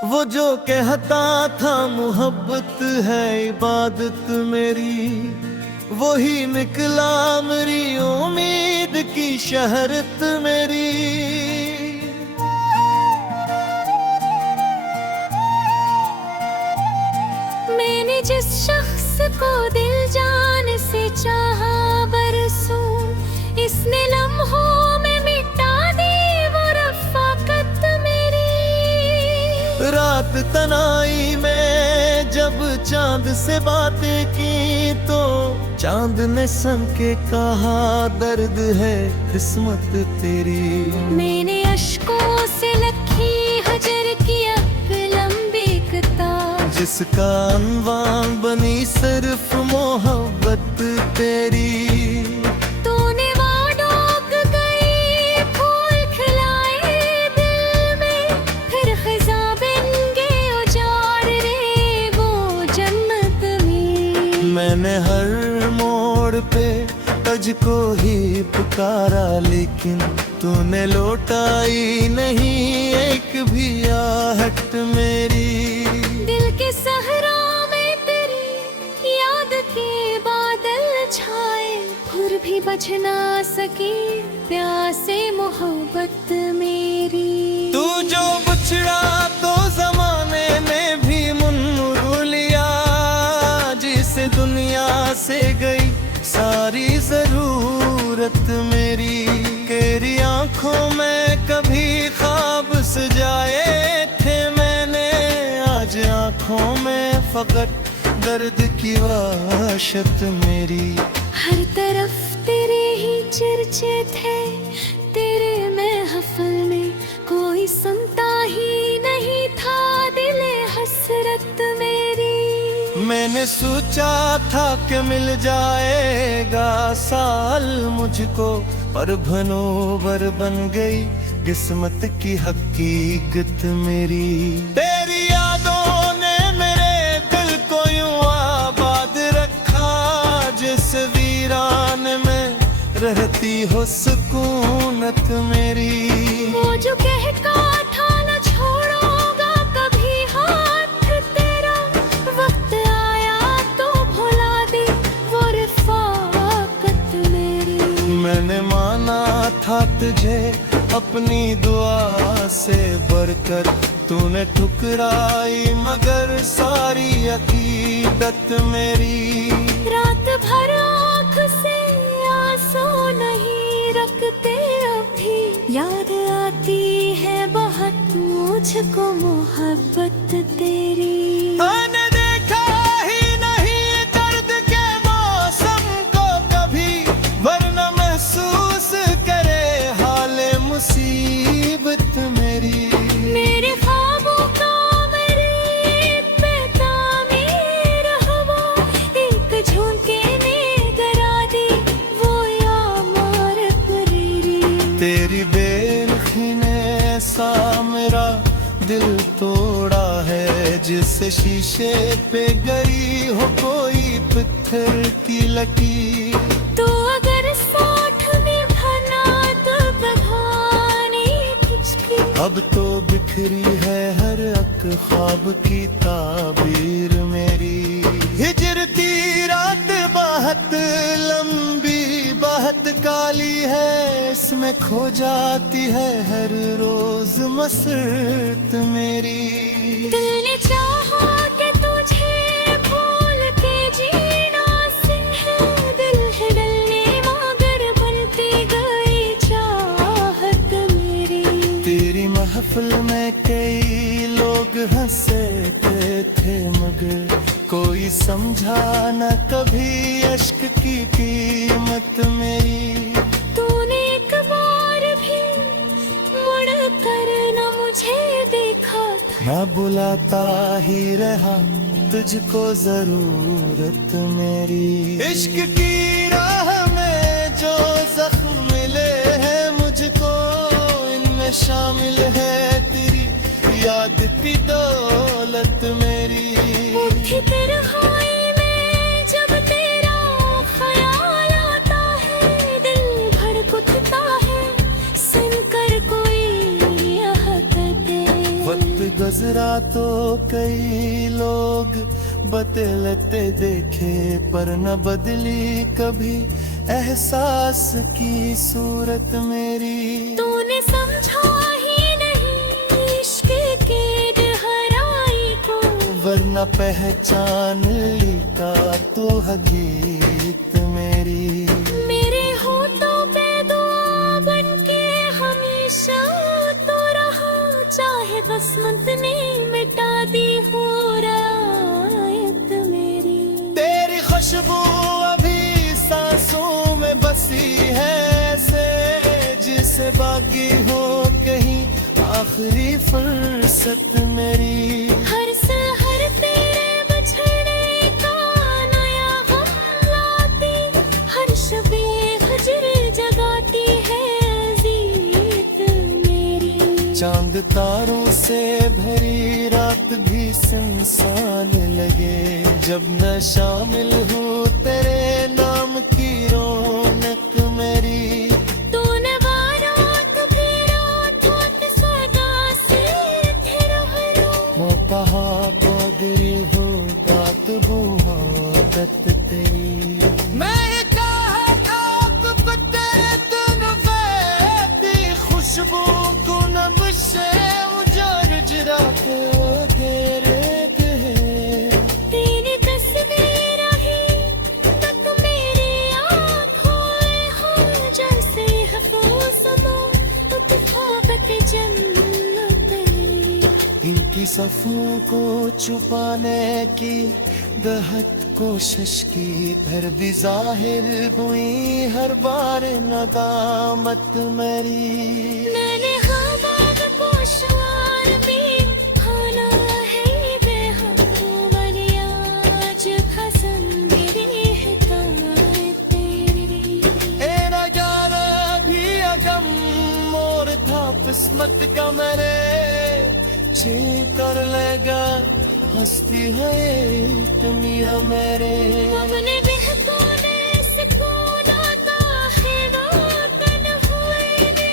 वो जो कहता था मोहब्बत है इबादत मेरी, वही निकला मेरी उम्मीद की शहरत मेरी। मैंने जिस शख्स को दिल जान से चाहा बरसों, इसने लम्हों में मिटा दी वो रफ़ाकत मेरी। रात तनाई में जब चांद से बातें की, तो चांद ने सन के कहा दर्द है किस्मत तेरी। मैंने अश्कों से लखी हजर की अब लंबी किताब, जिसका अनवान बनी सिर्फ मोहब्बत तेरी। तूने वाडोक गई फूल खिलाए दिल में, फिर खिज़ा बन गए उजाड़ रे वो जन्नत में। मैंने हर मोड़ पे तुझको ही पुकारा, लेकिन तूने लौटाई नहीं एक भी आहट मेरी। दिल के सहरा में तेरी याद के बादल छाए, फिर भी बच ना सकी प्यासे मोहब्बत मेरी। तू जो बिछड़ा तो जमाने ने भी मुन्नू लिया, जिसे दुनिया से गई सारी जरूरत मेरी। तेरी आंखों में कभी ख्वाब सजाए थे मैंने, आज आंखों में फकत दर्द की वहशत मेरी। हर तरफ तेरे ही चर्चे थे, तेरे महफिल में कोई सुनता ही नहीं था दिले हसरत मेरी। मैंने सोचा था कि मिल जाएगा साल मुझको, पर भनोवर बन गई किस्मत की हकीकत मेरी। तेरी यादों ने मेरे दिल को यूं आबाद रखा, जिस वीरान में रहती हो सुकूनत मेरी। वो जो कहता था न छोड़ूंगा कभी हाथ तेरा, वक्त आया तो भुला दी वो रफ़ाकत मेरी। मैंने माना था तुझे अपनी दुआ से बढ़कर, तूने ठुकराई मगर सारी अकीदत मेरी। रात भर आँख से आंसू नहीं रखते अभी, याद आती है बहुत मुझको मोहब्बत तेरी। मैंने देखा ही नहीं दर्द के मौसम को कभी, वरना महसूस करे हाले मुसीबत मेरी। मेरे ख्वाबों का मरीब पे तामीर हवा, एक झोंके ने गिरा दी वो यामार परेरी। तेरी बेरुखी ने ऐसा मेरा दिल तोड़ा है, जिससे शीशे पे गई हो कोई पत्थर की लकीर। तो अगर साथ निभाना तो बधानी तुझकी, अब तो बिखरी है हर एक ख्वाब की ताबीर मेरी। हिजरती रात बहुत लंबी बहुत काली है, इसमें खो जाती है हर रोज मसरत मेरी। दिल ने चाहा कि तुझे भूल के जीना से है, दिल है डलने मगर बनती गई चाहत मेरी। तेरी महफिल में कई लोग हंसते थे, मगर कोई समझा न कभी अश्क की कीमत मेरी। तूने एक बार भी मुड़ कर न मुझे देखा था, मैं बुलाता ही रहा तुझको जरूरत मेरी। इश्क की राह में जो जख्म मिले हैं मुझको, इनमें शामिल है तेरी याद की दौलत मेरी। उठी तन्हाई में जब तेरा ख्याल आता है, दिल भड़क उठता है सुनकर कोई यह कहते। वक्त गुजरा तो कई लोग बदलते देखे, पर न बदली कभी एहसास की सूरत मेरी। तूने समझा ही नहीं इश्क के गहराई को, वरना पहचान ली का तो हकीकत मेरी। मेरे होठों पे दुआ बनके हमेशा तो रहा, चाहे किस्मत ने मिटा दी हो रायत मेरी। तेरी खुशबू अभी सांसों में बसी है, ऐसे जिसे बाकी हो कहीं आखिरी फुर्सत मेरी। हर सहर तेरे बिछड़ने का नया गम लाती, हर शबे हजर जगाती है अज़ीज़ मेरी। चांद तारों से भरी रात भी सुनसान लगे, जब न शामिल हूँ तेरे नाम की रौनक मेरी। तूने बारात भी रात सदा से फिर मोपहा पगरी हो दात बुहादत तेरी। मैं चाहता खुशबू को न मुझसे उजाड़ जरा के तेरे तेरी तस्वीर ही तक मेरी आँखों में हो, जैसे है मौसमो तफावत जन्नत तेरी। इनकी सफ़ों को छुपाने की बेहद कोशिश की, फिर भी जाहिर हुई हर बार नदामत मेरी। मैंने हवा में पोशवार भी खाना है बेहद आज खसम मेरी हिदायत तेरी। ए ना जाना भी अगम मोर था किस्मत का मेरे, छीन कर लेगा हंसती है दुनिया मेरे। अपने बेहतूने सुकून आता है वतन हुए ने,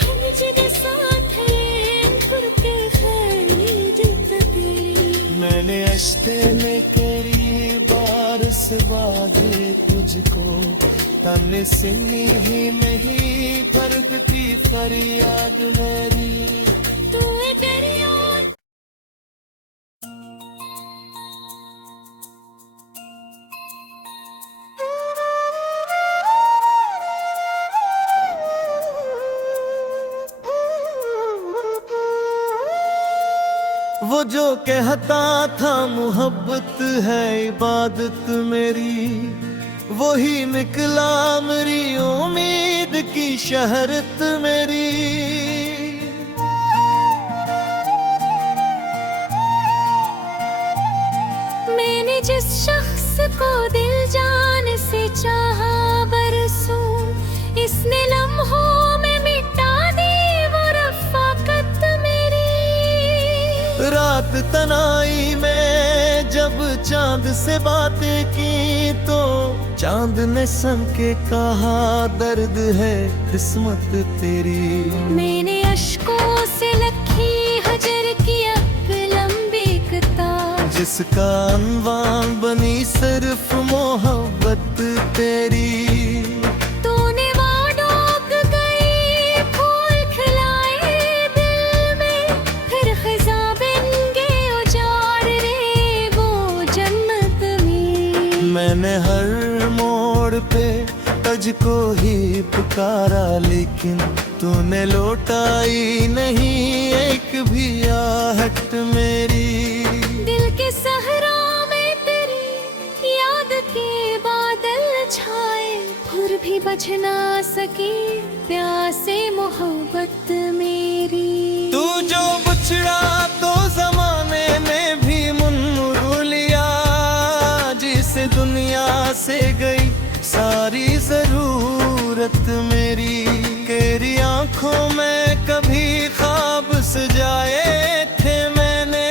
हम जिन साथ हैं करके खैर जित तेरी। मैंने अश्ते में करी बार से बाजे तुझको, तन सिंगी ही नहीं फरकती फरियाद मेरी। तू तेरी वो जो कहता था मोहब्बत है इबादत मेरी, वही निकला मेरी उम्मीद की शहरत मेरी। मैंने जिस शख्स को दिल जान से चाहा बरसों, इसने लम्हों में मिटा दी वो रफ़ाकत मेरी। रात तनाई में जब चांद से बातें की, तो चांद ने सन के कहा दर्द है किस्मत तेरी। मैंने अश्कों से लखी हजर किया लंबी किताब, जिसका अनवान बनी सिर्फ मोहब्बत तेरी। तूने वादों गई फूल खिलाए दिल में, फिर खिज़ा बन गए उजाड़ रे वो जन्नत में। मैंने हर मोड़ पे तुझको ही पुकारा, लेकिन तूने लौटाई नहीं एक भी आहट मेरी। दिल के सहरा में तेरी याद के बादल छाए, फिर भी बच ना सकी प्यासे मोहब्बत मेरी। तू जो बिछड़ा तो जमाने में भी मुन्नू लिया, जिसे दुनिया से गई सारी जरूरत मेरी। तेरी आंखों में कभी ख्वाब सजाए थे मैंने,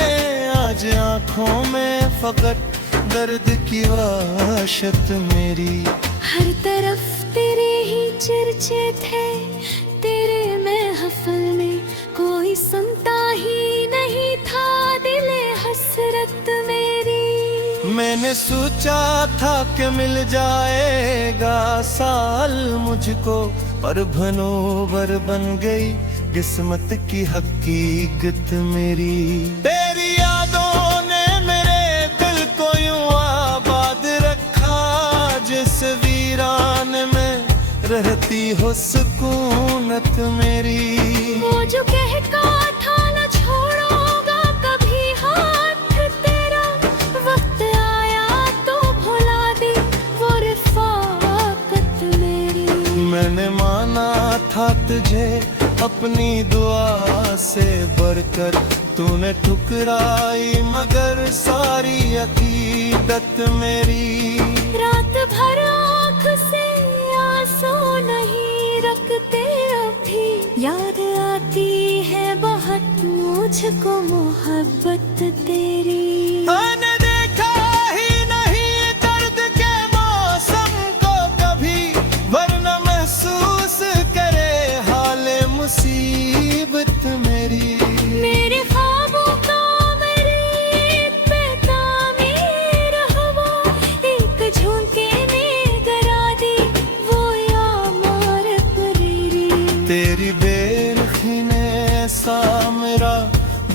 आज आंखों में फकत दर्द की वहशत मेरी। हर तरफ तेरे ही चर्चे थे, तेरे महफिल में कोई सुनता ही नहीं था। मैंने सोचा था कि मिल जाएगा साल मुझको, पर भनोवर बन गई किस्मत की हकीकत मेरी। तेरी यादों ने मेरे दिल को यूं आबाद रखा, जिस वीरान में रहती हो सुकूनत मेरी। वो जो कहता था न छोड़ूंगा कभी हाथ तेरा, वक्त आया तो भुला दी वो रिफाकत मेरी। मैंने माना था तुझे अपनी दुआ से बढ़कर, तूने ठुकराई मगर सारी अकीदत मेरी। रात भर आँख से आंसू नहीं रखते अभी, याद आती है बहुत मुझको मोहब्बत तेरी। मैंने देखा ही नहीं दर्द के मौसम को कभी, वरना महसूस करे हाले मुसीबत मेरी। मेरे ख्वाबों का मेरे पे तामीर हवा, एक झोंके में गिरा दी वो यार परेरी। तेरी बेरुखी ने ऐसा मेरा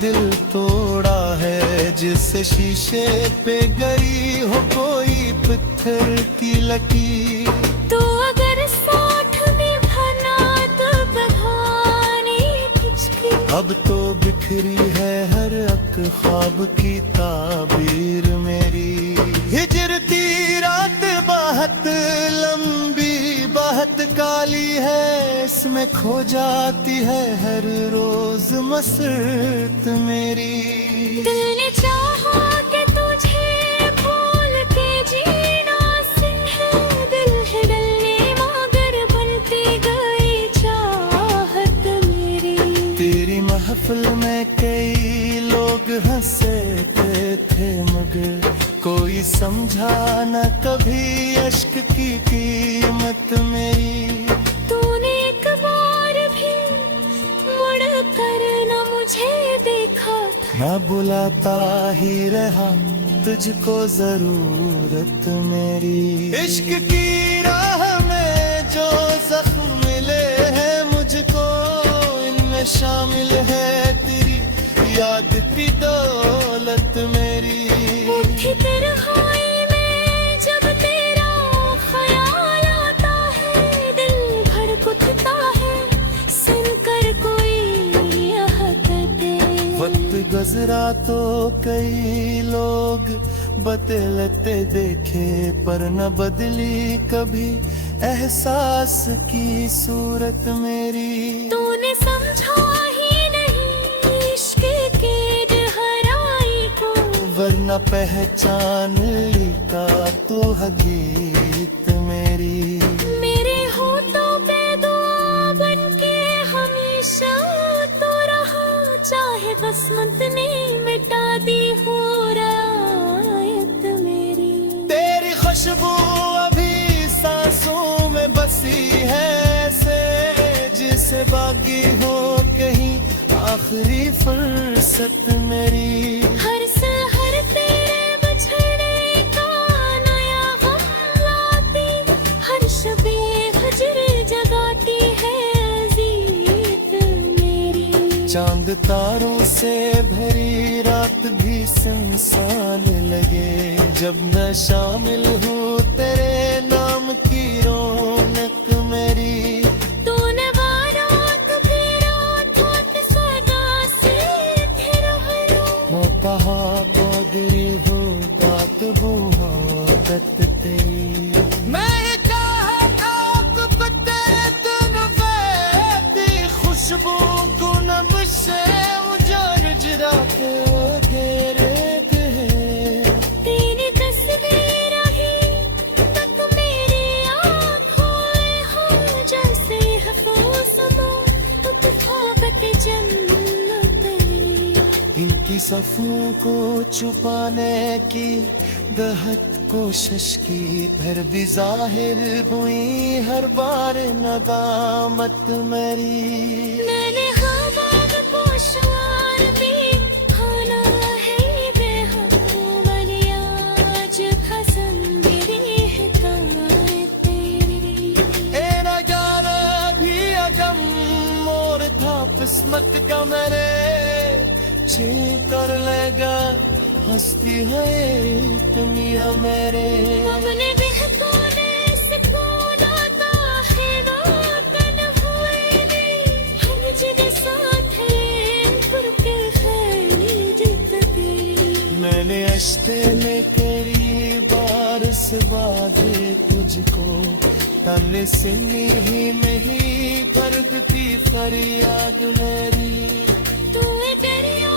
दिल तोड़ा है, जिस शीशे पे गई हो कोई पत्थर की लकीर। तो अगर साथ निभाना तो बधाने कुछ की, अब तो बिखरी है हर एक ख्वाब की ताबीर मेरी। हिजरती रात बहुत लंबी बहुत काली है, इसमें खो जाती है हर रोज मसरत मेरी। दिल ने चाहा कि तुझे भूल के जीना से है, दिल है डलने मगर बनती गई चाहत मेरी। तेरी महफिल में कई लोग हंसते थे मगर कोई समझा न कभी अश्क की कीमत मेरी। तूने एक बार भी मुड़ कर न मुझे देखा था, मैं बुलाता ही रहा तुझको जरूरत मेरी। इश्क की राह में जो जख्म मिले हैं मुझको, इनमें शामिल है तेरी याद की दौलत मेरी। उठी तन्हाई में जब तेरा ख्याल आता है, दिल भर उठता है सुनकर कोई यह कहते। वक्त गुजरा तो कई लोग बदलते देखे, पर न बदली कभी एहसास की सूरत मेरी। तूने समझा ही नहीं इश्क के गहराई को, वरना पहचान ली का तो हकीकत मेरी। मेरे होठों पे दुआ बनके हमेशा तो रहा, चाहे किस्मत ने मिटा दी हो रायत मेरी। तेरी खुशबू अभी सांसों में बसी है ऐसे, जिसे बागी हो कहीं आखिरी फुर्सत मेरी। हर सहर तेरे बिछड़ने का नया गम लाती, हर शबे फजर जगाती है अजीत मेरी। चांद तारों से भरी रात भी सुनसान लगे, जब न शामिल हूँ तेरे नाम की रौनक मेरी। तूने बारात फेरा ठोट सदा से फिर हरो, मोकहा पौधरी हो बात बुहादत तेरी। मैं चाहता कि तेरे दिन बहती खुशबू को नब से उजाड़ जरा के घेरे दे। तेरी तस्वीर ही तक मेरी आँखों में हो, जैसे हफूसमो उत्फाकत जन्नत तेरी। इनकी सफों को छुपाने की दहत कोशिश की, फिर भी जाहिर हुई हर बार नदामत मेरी। मैंने हवाब पोशवार भी खाना है बेहद बलिया, आज लगा हंसती है दुनिया मेरे अपने बिहकोने सुकून आता है वाकन हुए ने हर जगह साथ है पुरके खैरी जितते मैंने अश्ते में करी बारिश बाजे तुझको तमने सुनी ही नहीं करती फरियाद मेरी तू है दरिया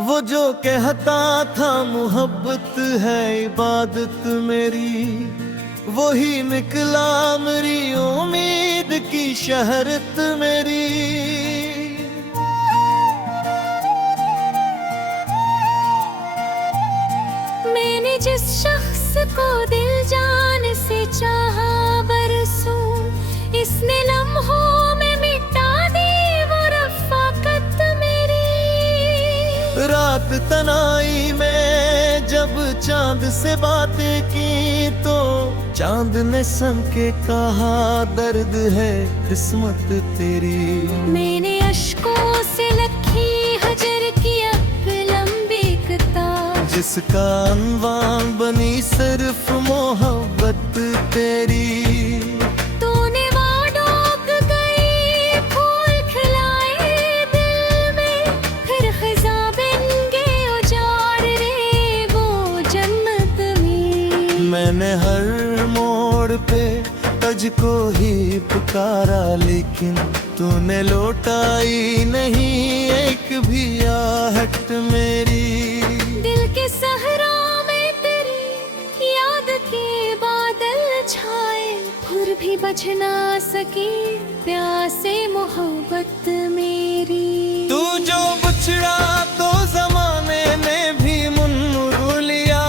वो जो कहता था मोहब्बत है इबादत मेरी वही निकला मेरी उम्मीद की शहरत मेरी मैंने जिस शख्स को दिल जान से चाहा बरसों इसने लम्हों में मिटा दी वो रफ़ाकत मेरी रात तनाई में जब चांद से बातें की तो चांद ने सन के कहा दर्द है किस्मत तेरी मैंने अश्कों से लखी हजर किया लंबी किताब जिसका अनवान बनी सिर्फ मोहब्बत तेरी तूने वहाँ डूब गई फूल खिलाए दिल में फिर खिज़ां बन गए उजाड़ रे वो जन्नत में मैंने हर मोड़ पे तुझको ही पुकारा लेकिन तूने लौटाई नहीं एक भी आहट मेरी दिल के सहरा में तेरी याद के बादल छाए फिर भी बच ना सकी प्यासे मोहब्बत मेरी तू जो बछड़ा तो जमाने ने भी मुन्नू लिया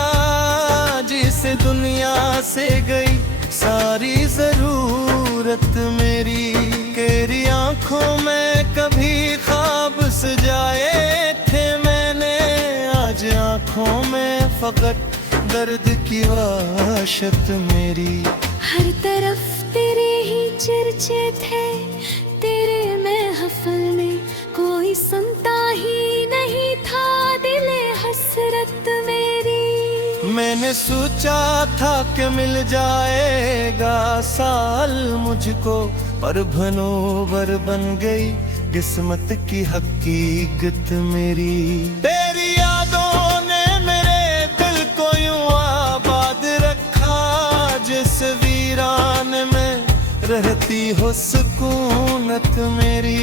जिसे दुनिया से गई सारी जरूरत मेरी तेरी आंखों में कभी ख्वाब सजाए थे मैंने आज आंखों में फकत दर्द की वाशत मेरी हर तरफ तेरे ही चर्चे थे तेरे महफिल में कोई सुनता ही नहीं था दिले हसरत मेरी मैंने सोचा था कि मिल जाएगा साल मुझको पर भनोवर बन गई किस्मत की हकीकत मेरी तेरी यादों ने मेरे दिल को यूं आबाद रखा जिस वीरान में रहती हो सुकूनत मेरी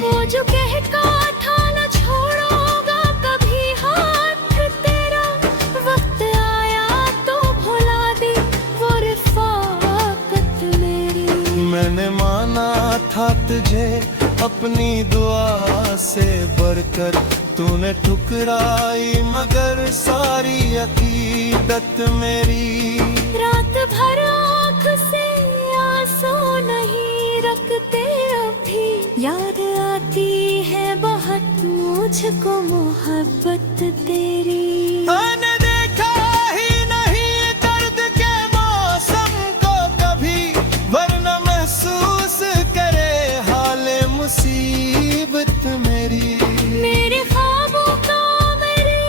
वो जो कहता था न छोड़ोगा कभी हाथ तेरा वक्त आया तो भुला दी वो रिफाकत मेरी मैंने माना था तुझे अपनी दुआ से बढ़कर तूने ठुकराई मगर सारी अकीदत मेरी रात भर आँख से आंसू नहीं रखते अभी याद आती है बहुत मुझको मोहब्बत तेरी मैंने देखा ही नहीं दर्द के मौसम को कभी वरना महसूस करे हाल मुसीबत मेरी मेरे ख्वाबों का मेरे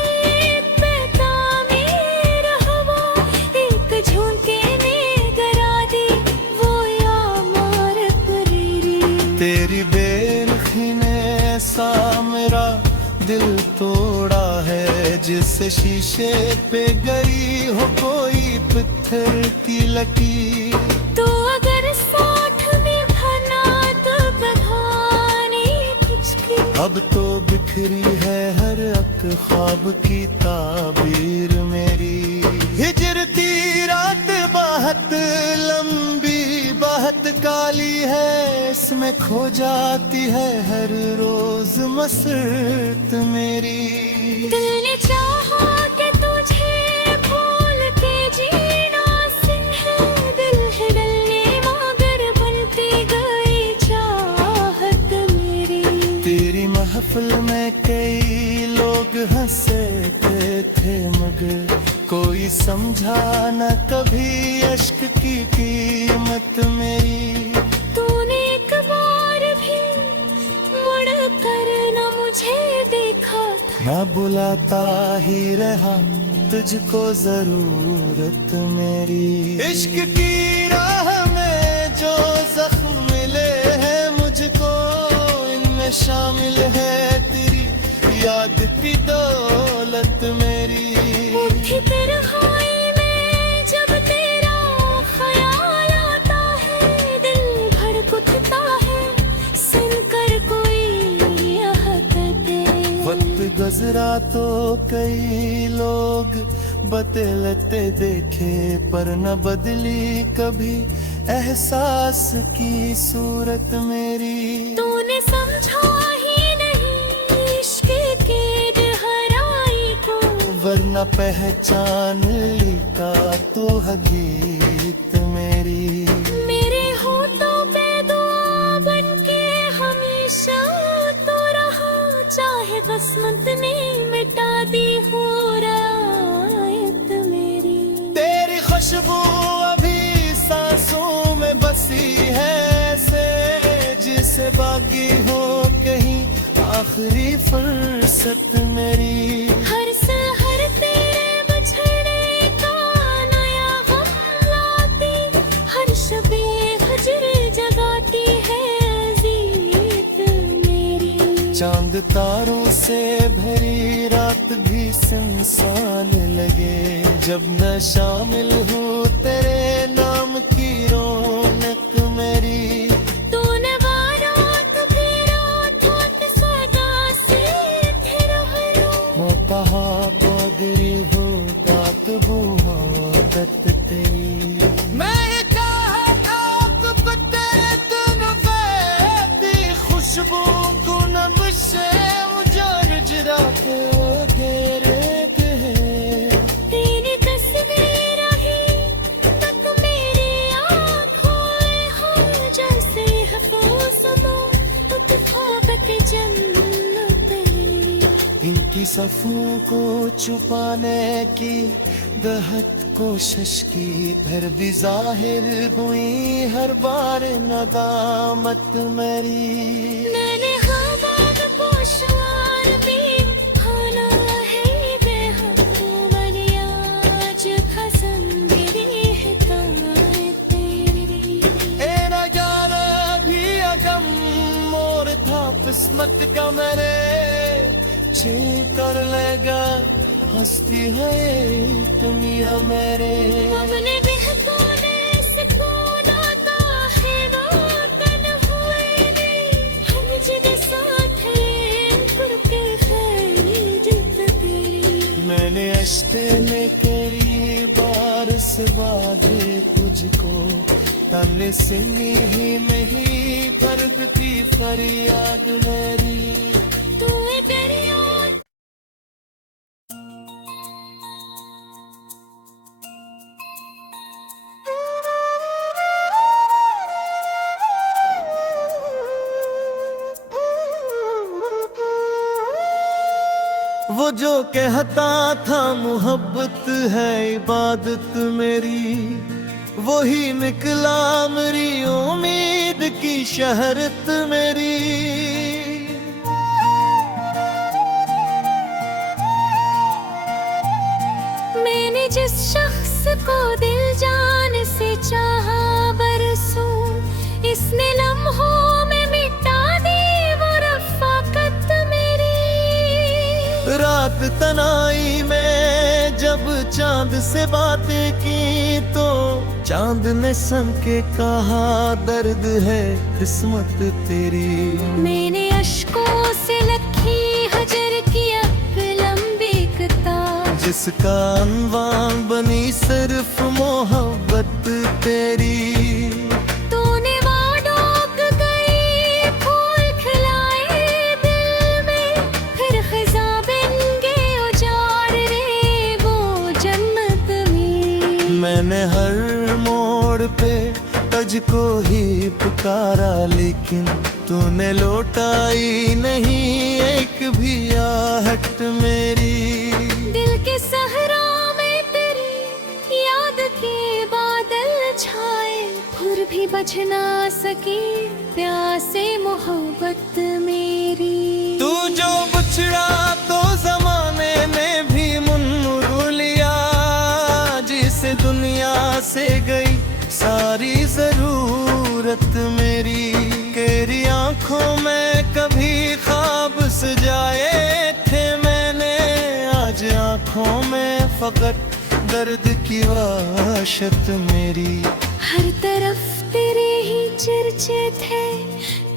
पे तामीर हवा एक झोंके ने करा दी वो यामार परेरी तेरी बेरखी ने ऐसा मेरा दिल तोड़ा है जिससे शीशे पे गई हो कोई पत्थर की लकीर तो अगर साथ में भना तो बधाने तुझकी अब तो बिखरी है हर अक ख्वाब की ताबीर मेरी हिजरती रात बहुत लंबी बहुत काली है इसमें खो जाती है हर रोज मसरत मेरी दिल ने चाहा कि तुझे भूल के जीना से है दिल है डलने मगर बनती गई चाहत मेरी तेरी महफिल में कई लोग हंस थे मगर कोई समझा न कभी अश्क की कीमत मेरी। तूने एक बार भी मुड़ कर न मुझे देखा था। मैं बुलाता ही रहा तुझको जरूरत मेरी। इश्क की राह में जो जख्म मिले हैं मुझको, इनमें शामिल है तेरी याद की दौलत मेरी। उठी तन्हाई में जब तेरा ख्याल आता है, दिल भर उठता है सुनकर कोई आहते। वक्त गुजरा तो कई लोग बदलते देखे, पर न बदली कभी एहसास की सूरत मेरी। तूने समझा ही नहीं इश्क के गहराई को, वरना पहचान ली का तो हकीकत मेरी। मेरे होठों पे दुआ बनके हमेशा तो रहा, चाहे किस्मत ने मिटा दी हो रायत मेरी। तेरी खुशबू अभी सांसों में बसी है ऐसे, जिसे बागी हो कहीं आखिरी फुर्सत मेरी। हर सहर तेरे बछड़े का नया गम लाती, हर शबे हजर जगाती है अजीत मेरी। चांद तारों से भरी रात भी सुनसान लगे, जब न शामिल हूँ तेरे नाम की रौनक मेरी। तूने बारात भी रात सदा से थे रहरो, मोकहा पगरी हो दात बुहादत तेरी। मैं ये चाहता कि तेरे दिन बहती खुशबू को नम से उजाड़ जरा के घेरे गए। तेरी तस्वीर ही तक मेरी आँखों में हो, जैसे हफूसमो उत्फाकत जन्नत तेरी। इनकी सफों को छुपाने की दहत कोशिश की, फिर भी जाहिर हुई हर बार नदामत मेरी। मैंने ख्वाब को शुमार भी होना है बेहद, मरी आज खसम मेरी हिकायत तेरी। ए न जाना भी अगम मोर था किस्मत का मेरे, छीन कर लेगा हंसती है दुनिया मेरे। अपने बेहतूने सुकून आता है वतन हुए ने, हम जिन्हें साथ हैं करके खैर जित तेरी। मैंने अश्ते में करी बार से बाधे तुझको, तमने सुनी ही नहीं फर्क थी फरियाद मेरी। तू है तेरी ओर वो जो कहता था मोहब्बत है इबादत मेरी, वही निकला मेरी उम्मीद की शहरत मेरी। मैंने जिस शख्स को दिल जान से चाहा बरसों, इसने लम्हों में मिटा दी वो रफ़ाकत मेरी। रात तनाई में जब चांद से बातें की, तो चांद ने सन के कहा दर्द है किस्मत तेरी। मैंने अश्कों से लखी हजर की अब लंबी किताब, जिसका अनवान बनी सिर्फ मोहब्बत तेरी। तूने वाडोक गई फूल खिलाए दिल में, फिर खिजा बन गए उजाड़ रे वो जन्नत में। मैंने हर मोड़ पे तुझको ही पुकारा, लेकिन तूने लौटाई नहीं एक भी आहट मेरी। दिल के आँखों में फकत दर्द की वाशत मेरी। हर तरफ तेरे ही चर्चे थे,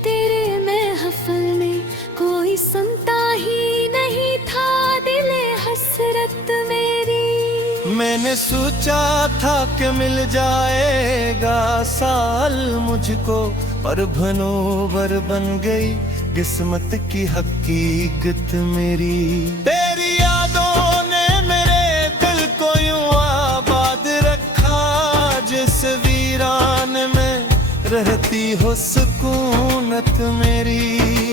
तेरे महफिल में कोई सुनता ही नहीं था दिले हसरत मेरी। मैंने सोचा था कि मिल जाएगा साल मुझको, पर भनोवर बन गई किस्मत की हकीकत मेरी। तेरी यादों ने मेरे दिल को यूं आबाद रखा, जिस वीरान में रहती हो सुकूनत मेरी।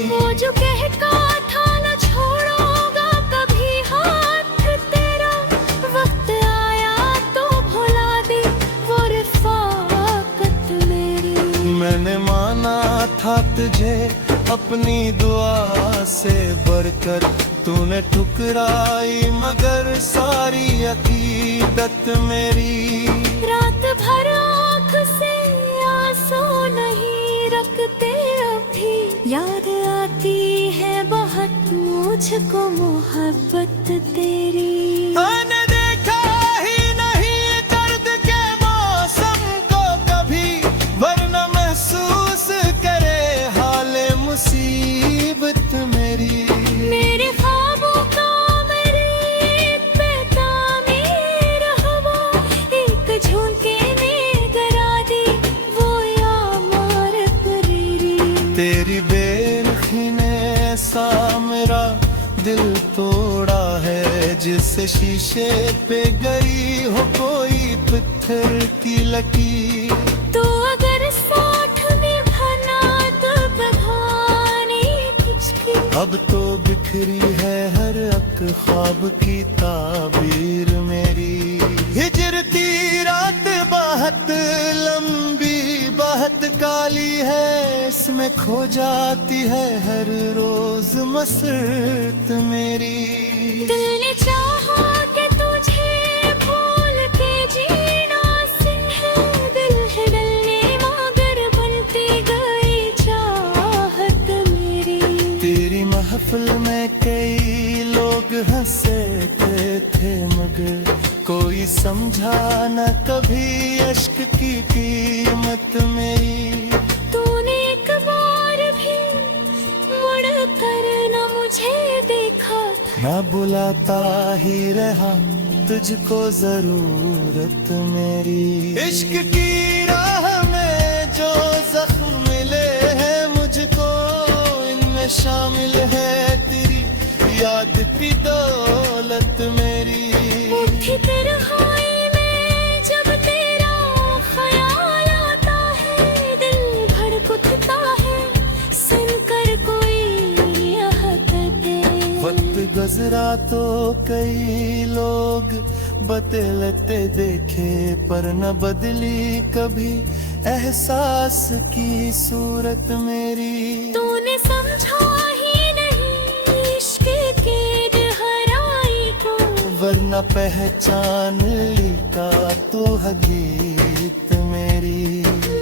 वो जो कहता था न छोड़ूंगा कभी हाथ तेरा, वक्त आया तो भुला दी वो रिफाकत मेरी। मैंने माना था तुझे अपनी दुआ से बढ़कर, तूने ठुकराई मगर सारी अकीदत मेरी। रात भर आँख से आंसू नहीं रखते अभी, याद आती है बहुत मुझको मोहब्बत तेरी। मैंने देखा ही नहीं दर्द के मौसम को कभी, वरना महसूस करे हाले मुसीबत मेरी। मेरे ख्वाबों का मेरे पे तामीर हवा, एक झोंके में गिरा दी वो यार परेरी। तेरी बेरुखी ने ऐसा मेरा दिल तोड़ा है, जिससे शीशे पे गई हो कोई पत्थर की लकीर। तो अगर साथ निभाना तो बधाने तुझकी, अब तो बिखरी है हर अक ख्वाब की ताबीर मेरी। हिजरती रात बहुत लंबी बहुत काली है, इसमें खो जाती है हर रोज मसरत मेरी। दिल ने चाहा कि तुझे भूल के जीना से है, दिल है डलने मगर बनती गई चाहत मेरी। तेरी महफिल में कई लोग हंसते थे मगर कोई समझा न कभी अश्क की कीमत मेरी। तूने एक बार भी मुड़ कर न मुझे देखा था, मैं बुलाता ही रहा तुझको जरूरत मेरी। इश्क की राह में जो जख्म मिले हैं मुझको, इनमें शामिल है तेरी याद की दौलत मेरी। उठी तन्हाई में जब तेरा ख्याल आता है, दिल भर उठता है सुनकर कोई आहते। वक्त गुजरा तो कई लोग बदलते देखे, पर न बदली कभी एहसास की सूरत मेरी। तूने समझा ही नहीं इश्क के गहराई को, वरना पहचान ली का तू हकीकत मेरी।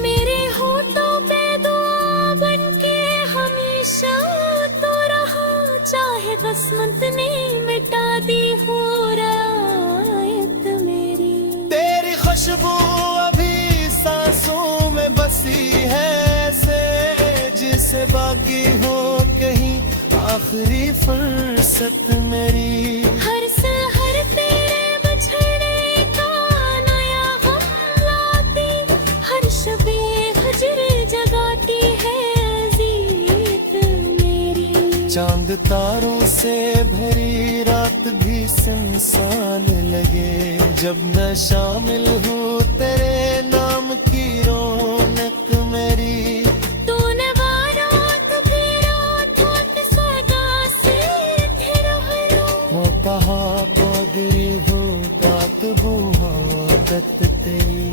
मेरे होठों पे दुआ बनके हमेशा तो रहा, चाहे किस्मत ने मिटा दी हो रायत मेरी। तेरी खुशबू अभी सांसों में बसी है, ऐसे जिसे बाकी हो कहीं आखिरी फुर्सत मेरी। हर सहर तेरे बिछड़ने का नया गम लाती, हर शबे हजर जगाती है अज़ीज़ मेरी। चांद तारों से भरी रात भी सुनसान लगे, जब न शामिल हूँ तेरे नाम की रौनक मेरी। तूने बारात भी रात सदा से फिर रो, वो कहा पगरी हो बात बुहादत तेरी।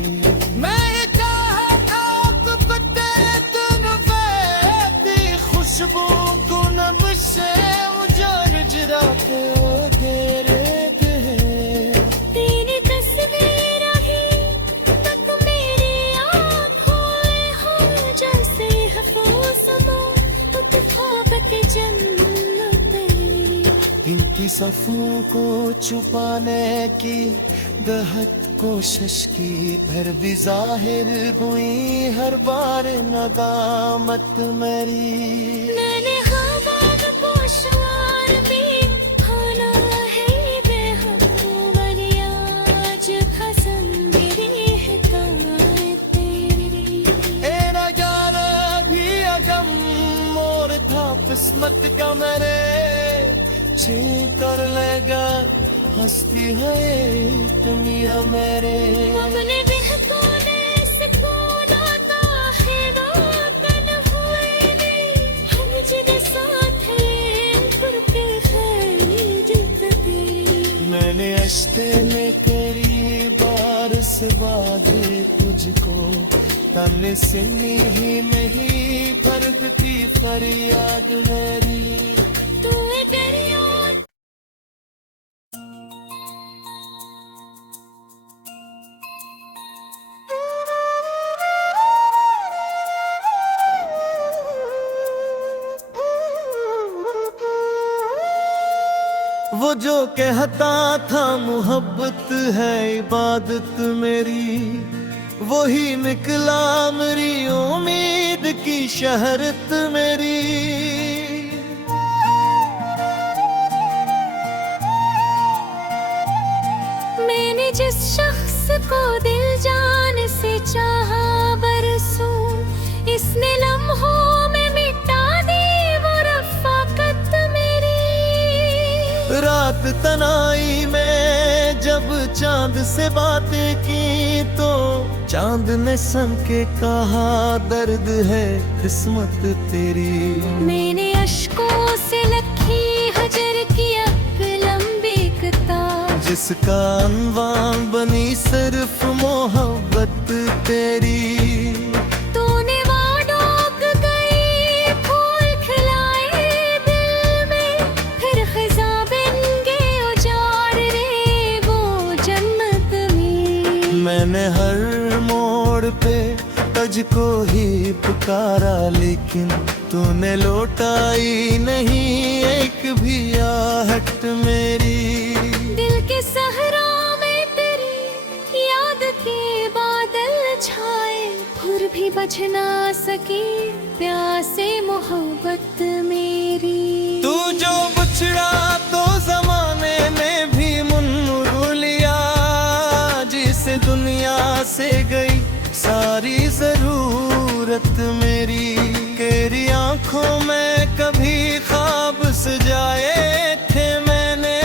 मैं चाहता तुम बहती खुशबू को न मुझसे उजाड़ जरा के तेरे तेरी तस्वीर ही तक मेरी आँखों में हो, जैसे हफूस मो उत्फाक जन्नत तेरी। इनकी लफ्ज़ों को छुपाने की बेहद कोशिश की, फिर भी जाहिर हुई हर बार नदामत मेरी। मैंने ख्वाब पोशवार में खाना है बेहद मरिया, आज खसम मेरी हिकायत तेरी। ए नजारा भी अगम मोर था किस्मत का, मेरे छीन कर लेगा हंसती है दुनिया मेरे। अपने बेहतोने से कौन आता है वाकन हुए ने, हम जिन्हें साथ हैं पर पे खैर जित तेरी। मैंने अश्ते में तेरी बारिश बांधे तुझको, तन से ही नहीं फर्क की फरियाद मेरी। तू एक दरिया वो जो कहता था मोहब्बत है इबादत मेरी, वही निकला मेरी उम्मीद की शहरत मेरी। मैंने जिस शख्स को दिल जान से चाहा बरसों, इसने लम्हों में मिटा दी वो रफ़ाकत मेरी। रात तनाई में जब चांद से बातें की, तो चांद ने सन के कहा दर्द है किस्मत तेरी। मैंने अश्कों से लखी हजर की एक लंबी किताब, जिसका अनवान बनी सिर्फ मोहब्बत तेरी। तूने वाडोक गई फूल खिलाए दिल में, फिर खिजा बिन के उजाड़ रे वो जन्नत में। मैंने हर मोड़ पे तुझको ही पुकारा, लेकिन तूने लौटाई नहीं एक भी आहट मेरी। दिल के सहरा में तेरी याद के बादल छाए, फिर भी बच ना सकी प्यासे मोहब्बत मेरी। तू जो बिछड़ा तो जमाने में भी मुन्नू लिया, जिसे दुनिया से गई सारी जरूरत मेरी। तेरी आंखों में कभी ख्वाब सजाए थे मैंने,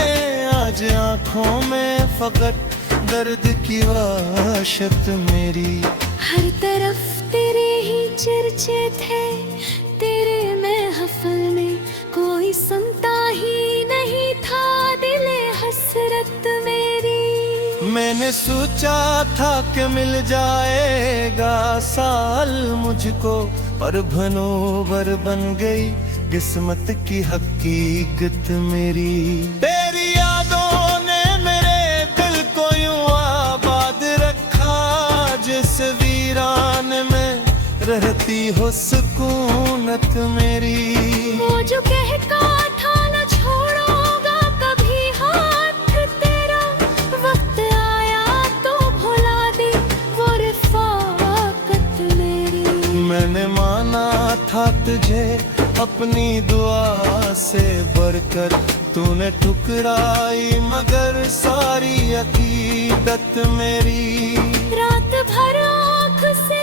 आज आंखों में फकत दर्द की वहशत मेरी। हर तरफ तेरे ही चर्चे थे, तेरे महफिल में कोई सुनता ही नहीं था दिले हसरत मेरी। मैंने सोचा था कि मिल जाएगा साल मुझको, पर भनोवर बन गई किस्मत की हकीकत मेरी। तेरी यादों ने मेरे दिल को यूं आबाद रखा, जिस वीरान में रहती हो सुकूनत मेरी। वो जो कहता था न छोड़ूंगा कभी हाथ तेरा, वक्त आया तो भुला दी वो रिफाकत मेरी। मैंने माना था तुझे अपनी दुआ से बढ़कर, तूने ठुकराई मगर सारी अकीदत मेरी। रात भर आँख से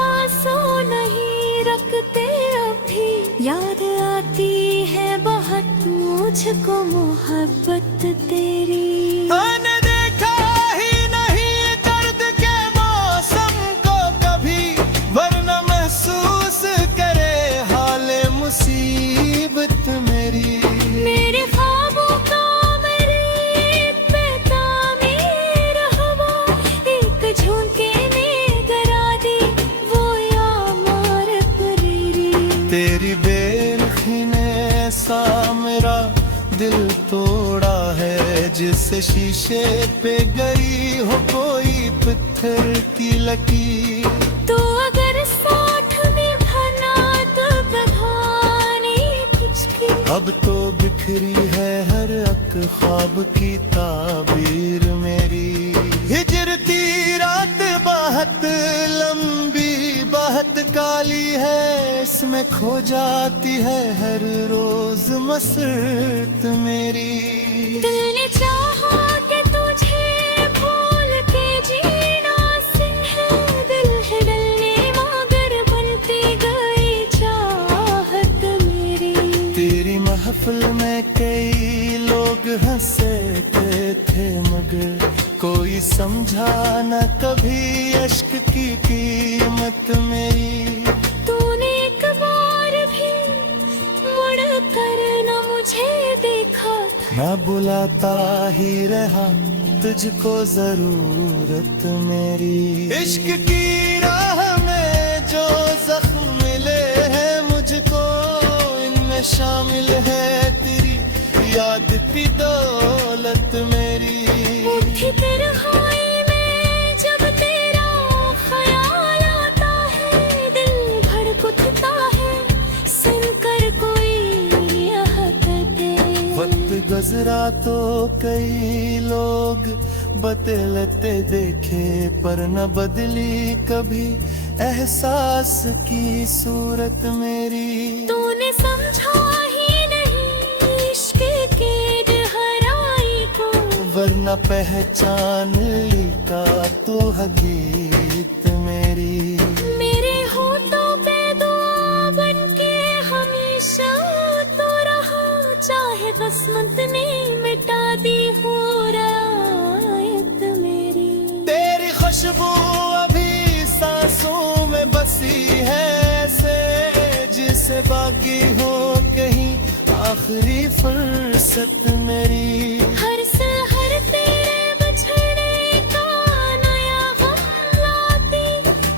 आंसू नहीं रखते अभी, याद आती है बहुत मुझको मोहब्बत तेरी। मैंने देखा ही नहीं दर्द के मौसम को कभी, वरना महसूस करे हाले मुसीबत मेरी। मेरे ख्वाबों का मेरे पे तामीर हवा, एक झोंके में गिरा दी वो यार परेरी। तेरी बेरखी ने ऐसा मेरा दिल तोड़ा है, जिस शीशे पे गई हो कोई पत्थर की लकीर। तो अगर साथ निभाना तो बधाने तुझकी अब तो बिखरी है हर अक ख्वाब की ताबीर मेरी। हिजरती रात बहुत लंबी बहुत काली है, इसमें खो जाती है हर रोज मसरत मेरी। दिल ने चाहा कि तुझे भूल के जीना से है, दिल है डलने मगर बनती गई चाहत मेरी। तेरी महफिल में कई लोग हंसे थे मगर कोई समझा न कभी अश्क की कीमत मेरी। तूने एक बार भी मुड़ कर न मुझे देखा था, मैं बुलाता ही रहा तुझको जरूरत मेरी। इश्क की राह में जो जख्म मिले हैं मुझको, इनमें शामिल है तेरी याद की दौलत मेरी। उठी तन्हाई में जब तेरा ख्याल आता है, दिल धड़क उठता है सुनकर कोई यह कहते। वक्त गुजरा तो कई लोग बदलते देखे, पर न बदली कभी एहसास की सूरत मेरी। तूने समझा ही नहीं इश्क के गहराई को, वरना पहचान ली का तो हकीकत मेरी। मेरे होठों पे दुआ बनके हमेशा तो रहा, चाहे किस्मत ने मिटा दी हो रायत मेरी। तेरी खुशबू अभी सांसों में बसी है, ऐसे जिसे बाकी हो कहीं आखिरी फुर्सत मेरी। हर सहर तेरे बिछड़ने का नया गम लाती,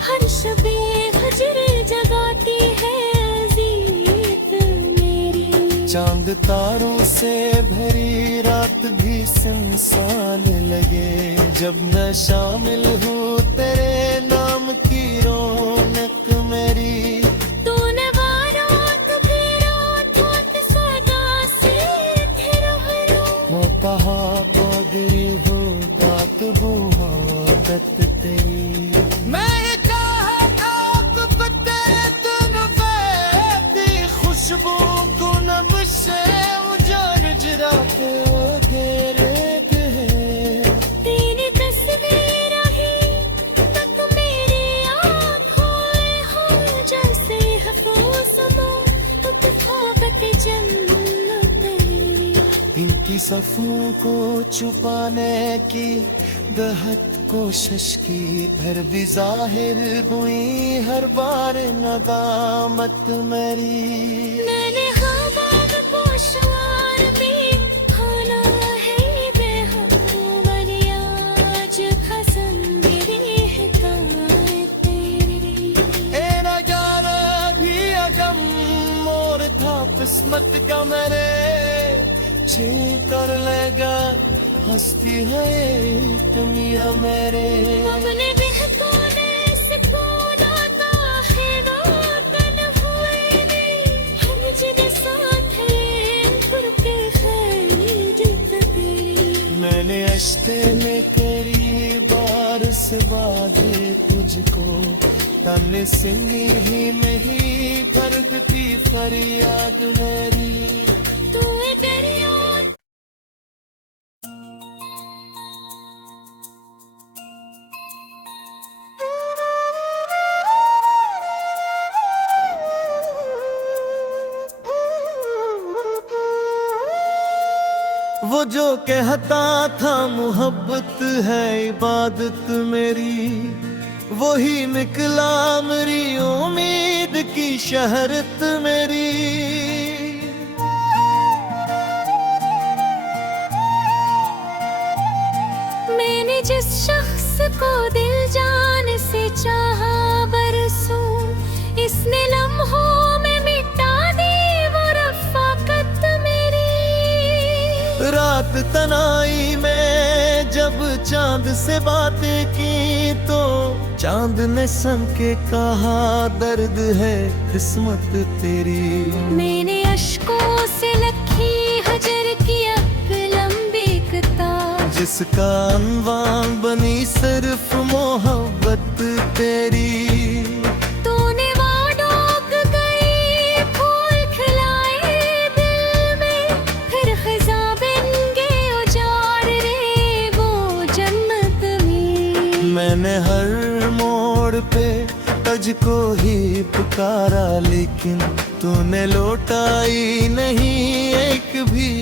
हर शबे हजर जगाती है अज़ीज़ मेरी। चांद तारों से भरी रात भी सुनसान लगे, जब न शामिल हूँ तेरे नाम की रौनक मेरी। तूने बारात भी रात सदा से फिर हरू, मोतहा पगरी हो दात बुहादत तेरी। मैं चाहता हूँ तेरे तुम की खुशबू को नब से उजाड़ जरा के घेरे गए। तेरी तस्वीर ही तक मेरी आँखों में हो, जैसे हफूसमो तफावत जन्नत तेरी। इनकी सफों को छुपाने की बेहद कोशिश की, फिर भी जाहिर हुई हर बार नदामत मेरी। मैंने हवा में पोशवार भी खाना है बेहद बलिया, आज खसम मेरी हिदायत तेरी। ए नजारा भी अगम मोर था किस्मत का, मेरे छीन कर लेगा हंसती है दुनिया मेरे। अपने बेहतूने सुकून आता है वतन हुए ने, हम जिन्हें साथ हैं पर के खैर जित तेरी। मैंने अश्ते में करी बार से बाधे तुझको, तन सिंगी ही में ही फरकती फरियाद मेरी। तू है दरिया वो जो कहता था मोहब्बत है इबादत मेरी, वही निकला मेरी उम्मीद की शहरत मेरी। मैंने जिस शख्स को दिल जान से चाहा बरसों, इसने लम्हों में मिटा दी वो रफ़ाकत मेरी। रात तनाई में जब चांद से बातें की, तो चांद ने सन के कहा दर्द है किस्मत तेरी। मैंने अश्कों से उसका अनवान बनी सिर्फ मोहब्बत तेरी। तूने वादों गई फूल खिलाए दिल में, फिर खिज़ां बन गए उजाड़ रे वो जन्नत में। मैंने हर मोड़ पे तुझको ही पुकारा, लेकिन तूने लौटाई नहीं एक भी